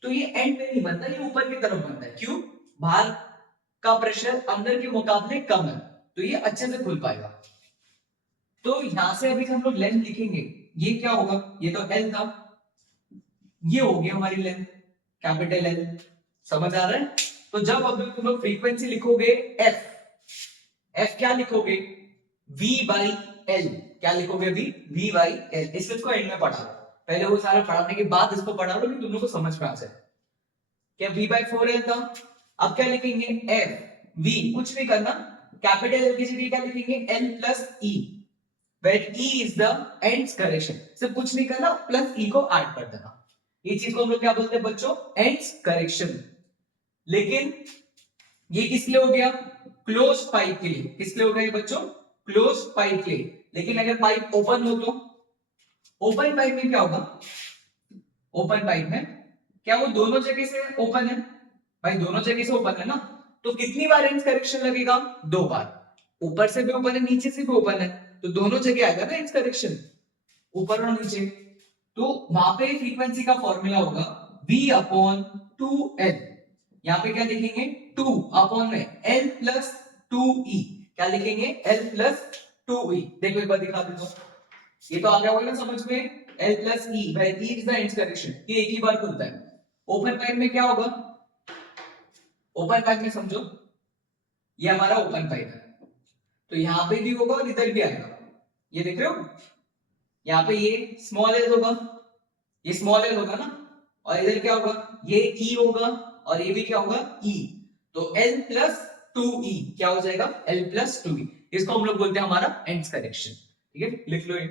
तो ये एंड में नहीं बनता, ये ऊपर की तरफ बनता है। क्यों? बाहर का प्रेशर अंदर के मुकाबले कम है, तो ये अच्छे से खुल पाएगा। तो यहां से अभी हम लोग लेंथ लिखेंगे, ये क्या होगा, ये तो एल था, ये हो गया हमारी लेंथ, कैपिटल एल। समझ आ रहा है? तो जब अभी तुम लोग फ्रीक्वेंसी लिखोगे एफ, एफ क्या लिखोगे, v बाई एल। क्या लिखोगे अभी? v by L. इसको एंड में पढ़ा लो, पहले वो सारा पढ़ाने के बाद इसको पढ़ा लो कि तुम लोग को समझ में आ जाए। क्या v बाई 4l था? अब क्या लिखेंगे, f v, कुछ नहीं करना, कैपिटल एल की जगह क्या लिखेंगे, l plus e, where e is the ends correction। सिर्फ कुछ नहीं करना, प्लस e को ऐड कर देना। ये चीज को हम लोग क्या बोलते हैं बच्चों, एंड्स करेक्शन। लेकिन ये किस लिए हो गया, क्लोज पाइप के लिए। किस लिए हो गया ये बच्चों, क्लोज पाइप के लिए। लेकिन अगर पाइप ओपन हो तो, ओपन पाइप में क्या होगा, ओपन पाइप में क्या वो दोनों जगह से ओपन है, भाई दोनों जगह से ओपन है ना, तो कितनी बार एंड्स करेक्शन लगेगा, 2 बार। ऊपर से भी ओपन है, नीचे से भी ओपन है, तो दोनों जगह आएगा ना एंड्स करेक्शन, ऊपर और नीचे। तो वहां पे फ्रीक्वेंसी का फॉर्मूला होगा v अपॉन 2l। यहाँ पे क्या लिखेंगे, 2 अपॉन में l प्लस 2e। क्या लिखेंगे, l प्लस 2e। देखो एक बार दिखा देता हूं, ये तो आ गया होगा ना समझ में, l plus e, where e is the ends correction। ये एक ही बार खुलता है। ओपन पाइप में क्या होगा, ओपन पाइप में समझो ये हमारा ओपन पाइप है, तो यहाँ पे भी होगा और इधर भी आएगा। ये देख रहे हो, यहाँ पे ये स्मॉल एल होगा, ये स्मॉल एल होगा ना, और इधर क्या होगा, ये e होगा, और ये भी क्या होगा, e। तो l प्लस 2e क्या हो जाएगा, l प्लस 2e। इसको हम लोग बोलते हैं हमारा एंड्स करेक्शन। ठीक है, लिख लो ये।